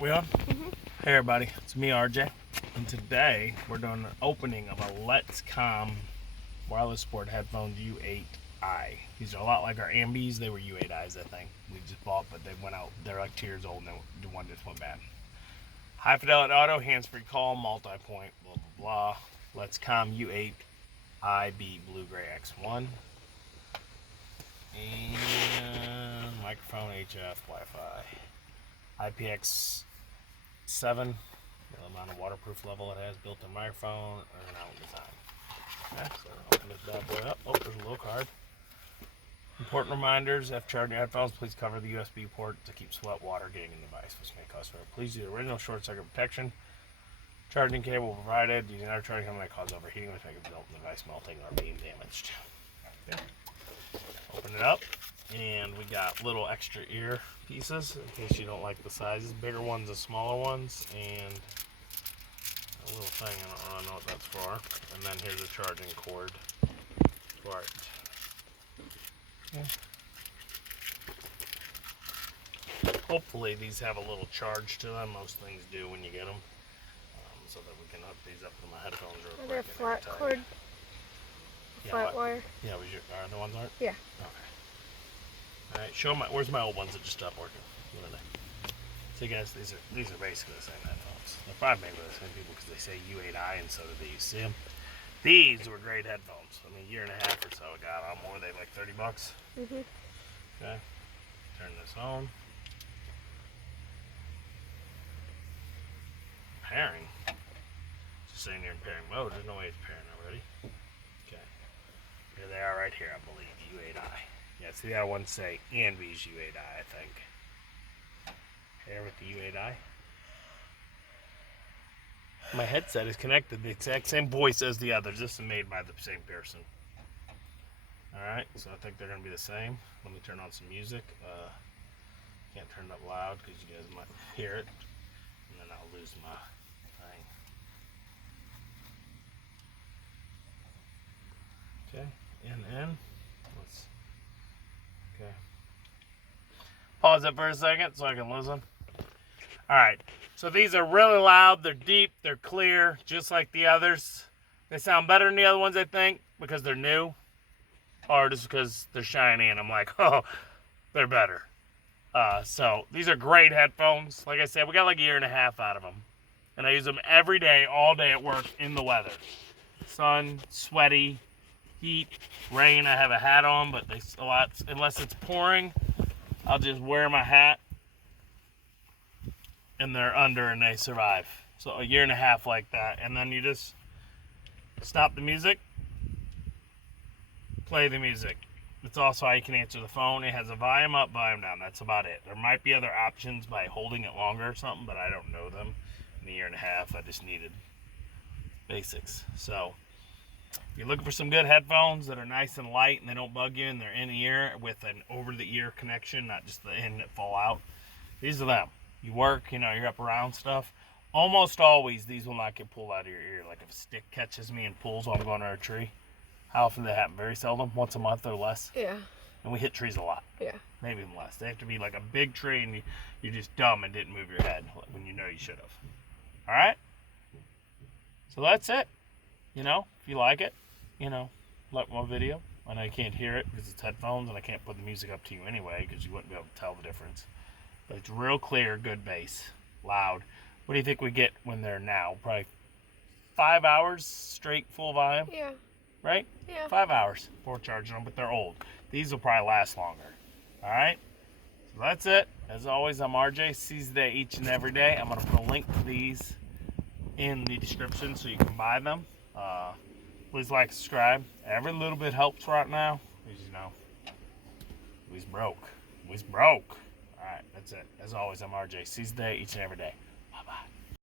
We on? Hey everybody, it's me RJ, and today we're doing an opening of a letscom wireless sport headphones U8i. These are a lot like our Ambies. They were U8is, I think. We just bought, but they went out. They're like 2 years old, and the one just went bad. High fidelity auto, hands-free call, multi-point, blah blah blah. Letscom U8IB Blue Gray X1, and microphone HF Wi-Fi. ipx7, the amount of waterproof level it has, built-in microphone, and out design. Okay, so open this bad boy up. Oh, there's a little card. Important reminders: if charging your headphones, please cover the USB port to keep sweat, water getting in the device, which may cause failure. Please use the original short circuit protection. Charging cable provided. Using another charging cable may cause overheating, which may result in the device melting or being damaged. Okay. Open it up, and we got little extra ear pieces in case you don't like the sizes. Bigger ones and smaller ones, and a little thing, I don't really know what that's for. And then here's a charging cord for it. Okay. Hopefully these have a little charge to them. Most things do when you get them. So that we can hook these up to my headphones real quick. Are there flat cord? Flat wire? Yeah, are the ones aren't? Yeah. Okay. Alright, show my, where's my old ones that just stopped working? What are they? So guys, these are basically the same headphones. They're probably made by the same people because they say U8i and so do these. See them? These were great headphones. I mean, a year and a half or so I got them. What were they, like $30? Okay. Turn this on. Pairing. Just saying you're in pairing mode. There's no way it's pairing already. Okay. Here they are right here, I believe. U8i. Yeah, see the other ones say Ambies U8i, I think. Here with the U8i. My headset is connected the exact same voice as the others. This is made by the same person. Alright, so I think they're going to be the same. Let me turn on some music. Can't turn it up loud because you guys might hear it. And then I'll lose my thing. Okay, and okay. Pause it for a second so I can listen. Alright, so these are really loud, they're deep, they're clear, just like the others. They sound better than the other ones, I think, because they're new. Or just because they're shiny and I'm like, oh, they're better. So these are great headphones. Like I said, we got like a year and a half out of them. And I use them every day, all day at work in the weather. Sun, sweaty, heat, rain. I have a hat on, but unless it's pouring, I'll just wear my hat and they're under and they survive. So a year and a half like that. And then you just stop the music, play the music. It's also how you can answer the phone. It has a volume up, volume down. That's about it. There might be other options by holding it longer or something, but I don't know them. In a year and a half, I just needed basics. So if you're looking for some good headphones that are nice and light and they don't bug you and they're in ear with an over-the-ear connection, not just the end that fall out, these are them. You work, you're up around stuff. Almost always these will not get pulled out of your ear. Like if a stick catches me and pulls while I'm going to a tree. How often does that happen? Very seldom. Once a month or less. Yeah. And we hit trees a lot. Yeah. Maybe even less. They have to be like a big tree and you're just dumb and didn't move your head when you know you should have. Alright? So that's it. If you like it, like my video. I know you can't hear it because it's headphones and I can't put the music up to you anyway because you wouldn't be able to tell the difference. But it's real clear, good bass, loud. What do you think we get when they're now? Probably 5 hours straight full volume? Yeah. Right? Yeah. 5 hours before charging them, but they're old. These will probably last longer. Alright? So that's it. As always, I'm RJ. Seize the day each and every day. I'm going to put a link to these in the description so you can buy them. Please like, subscribe. Every little bit helps right now. Because, we's broke. Alright, that's it. As always, I'm RJ. Seize the day each and every day.